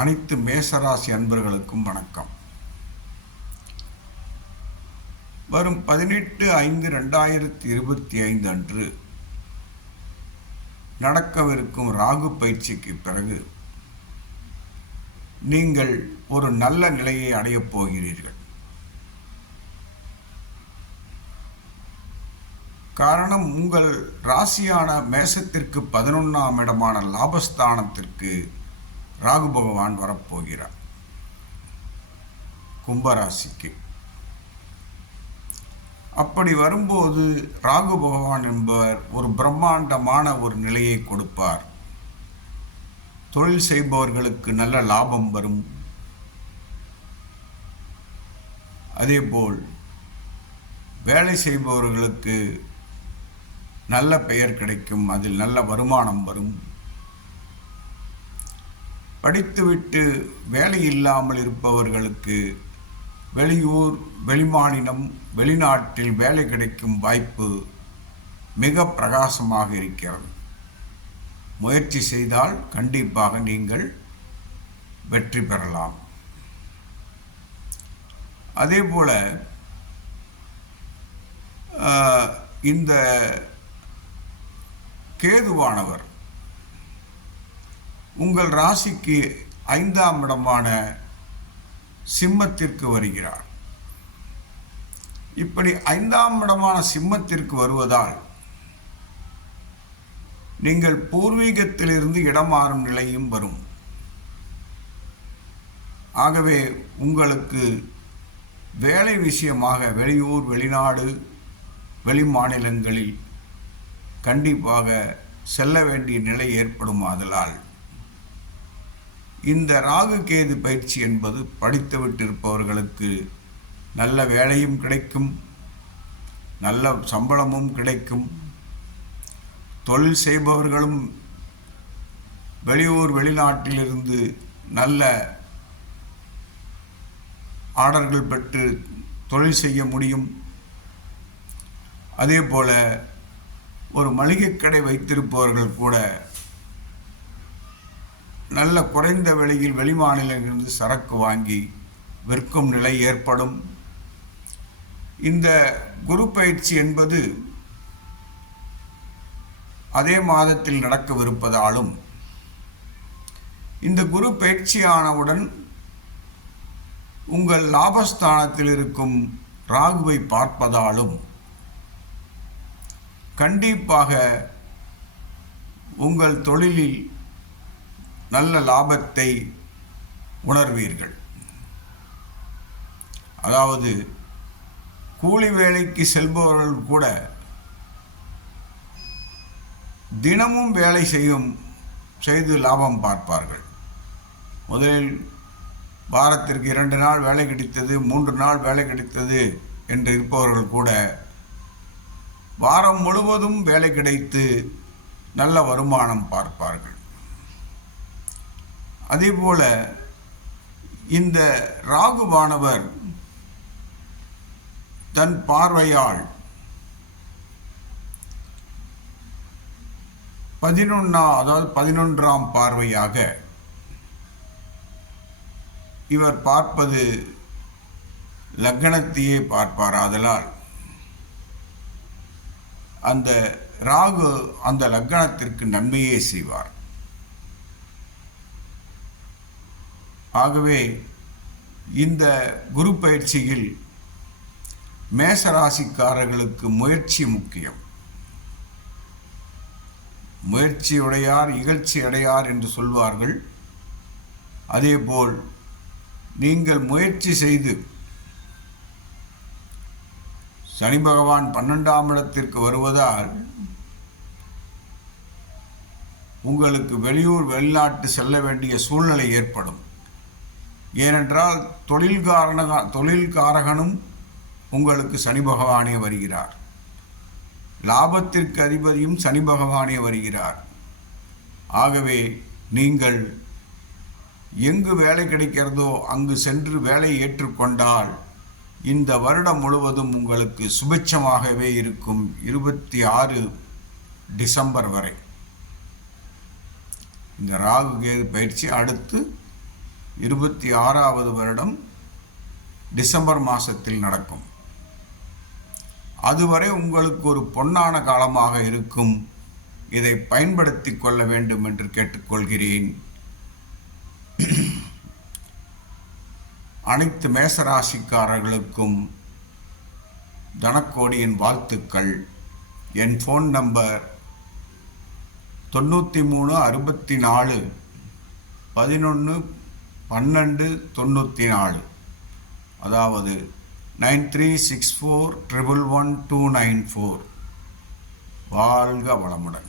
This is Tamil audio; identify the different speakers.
Speaker 1: அனைத்து மேசராசி அன்பர்களுக்கும் வணக்கம். வரும் பதினெட்டு ஐந்து ரெண்டாயிரத்தி இருபத்தி ஐந்து அன்று நடக்கவிருக்கும் ராகு பயிற்சிக்கு பிறகு நீங்கள் ஒரு நல்ல நிலையை அடையப் போகிறீர்கள். காரணம் உங்கள் ராசியான மேசத்திற்கு பதினொன்றாம் இடமான லாபஸ்தானத்திற்கு ராகு பகவான் வரப்போகிறார். கும்பராசிக்கு. அப்படி வரும்போது ராகு பகவான் என்பவர் ஒரு பிரம்மாண்டமான ஒரு நிலையை கொடுப்பார். தொழில் செய்பவர்களுக்கு நல்ல லாபம் வரும். அதேபோல் வேலை செய்பவர்களுக்கு நல்ல பெயர் கிடைக்கும். அதில் நல்ல வருமானம் வரும். படித்துவிட்டு வேலை இல்லாமல் இருப்பவர்களுக்கு வெளியூர் வெளிமாநிலம் வெளிநாட்டில் வேலை கிடைக்கும் வாய்ப்பு மிக பிரகாசமாக இருக்கிறது. முயற்சி செய்தால் கண்டிப்பாக நீங்கள் வெற்றி பெறலாம். அதேபோல் இந்த கேதுவானவர் உங்கள் ராசிக்கு ஐந்தாம் இடமான சிம்மத்திற்கு வருகிறார். இப்படி ஐந்தாம் இடமான சிம்மத்திற்கு வருவதால் நீங்கள் பூர்வீகத்திலிருந்து இடமாறும் நிலையும் வரும். ஆகவே உங்களுக்கு வேலை விஷயமாக வெளியூர் வெளிநாடு வெளி மாநிலங்களில் கண்டிப்பாக செல்ல வேண்டிய நிலை ஏற்படும் ஆதலால் இந்த ராகு கேது பயிற்சி என்பது படித்துவிட்டிருப்பவர்களுக்கு நல்ல வேலையும் கிடைக்கும் நல்ல சம்பளமும் கிடைக்கும். தொழில் செய்பவர்களும் வெளியூர் வெளிநாட்டிலிருந்து நல்ல ஆர்டர்கள் பெற்று தொழில் செய்ய முடியும். அதே போல் ஒரு மளிகை கடை வைத்திருப்பவர்கள் கூட நல்ல குறைந்த விலையில் வெளிமாநிலங்களிலிருந்து சரக்கு வாங்கி விற்கும் நிலை ஏற்படும். இந்த குரு பயிற்சி என்பது அதே மாதத்தில் நடக்கவிருப்பதாலும் இந்த குரு பயிற்சியானவுடன் உங்கள் லாபஸ்தானத்தில் இருக்கும் ராகுவை பார்ப்பதாலும் கண்டிப்பாக உங்கள் தொழிலில் நல்ல லாபத்தை உணர்வீர்கள். அதாவது கூலி வேலைக்கு செல்பவர்கள் கூட தினமும் வேலை செய்யும் செய்து லாபம் பார்ப்பார்கள். முதலில் வாரத்திற்கு இரண்டு நாள் வேலை கிடைத்தது மூன்று நாள் வேலை கிடைத்தது என்று இருப்பவர்கள் கூட வாரம் முழுவதும் வேலை கிடைத்து நல்ல வருமானம் பார்ப்பார்கள். அதேபோல இந்த ராகுவானவர் தன் பார்வையால் பதினொன்னா அதாவது பதினொன்றாம் பார்வையாக இவர் பார்ப்பது லக்னத்தையே பார்ப்பார் ஆதலால். அந்த ராகு அந்த லக்னத்திற்கு நன்மையே செய்வார். ஆகவே இந்த குரு பயிற்சியில் மேசராசிக்காரர்களுக்கு முயற்சி முக்கியம். முயற்சியுடையார் இகழ்ச்சி அடையார் என்று சொல்வார்கள். அதேபோல் நீங்கள் முயற்சி செய்து சனி பகவான் பன்னெண்டாம் இடத்திற்கு வருவதால் உங்களுக்கு வெளியூர் வெளிநாட்டு செல்ல வேண்டிய சூழ்நிலை ஏற்படும். ஏனென்றால் தொழில் காரண உங்களுக்கு சனி பகவானே வருகிறார். லாபத்திற்கு அதிபதியும் சனி பகவானே வருகிறார். ஆகவே நீங்கள் எங்கு வேலை கிடைக்கிறதோ அங்கு சென்று வேலை ஏற்றுக்கொண்டால் இந்த வருடம் முழுவதும் உங்களுக்கு சுபிட்சமாகவே இருக்கும் இருபத்தி ஆறு டிசம்பர் வரை. இந்த ராகு கேது பயிற்சி அடுத்து இருபத்தி ஆறாவது வருடம் டிசம்பர் மாதத்தில் நடக்கும். அதுவரை உங்களுக்கு ஒரு பொன்னான காலமாக இருக்கும். இதை பயன்படுத்தி கொள்ள வேண்டும் என்று கேட்டுக்கொள்கிறேன். அனைத்து மேசராசிக்காரர்களுக்கும் தனக்கோடியின் வாழ்த்துக்கள். என் ஃபோன் நம்பர் தொண்ணூற்றி மூணு அறுபத்தி நாலு பதினொன்று பன்னெண்டு தொண்ணூற்றி நாலு. அதாவது nine three six four triple one two nine four. வாழ்க வளமுடன்.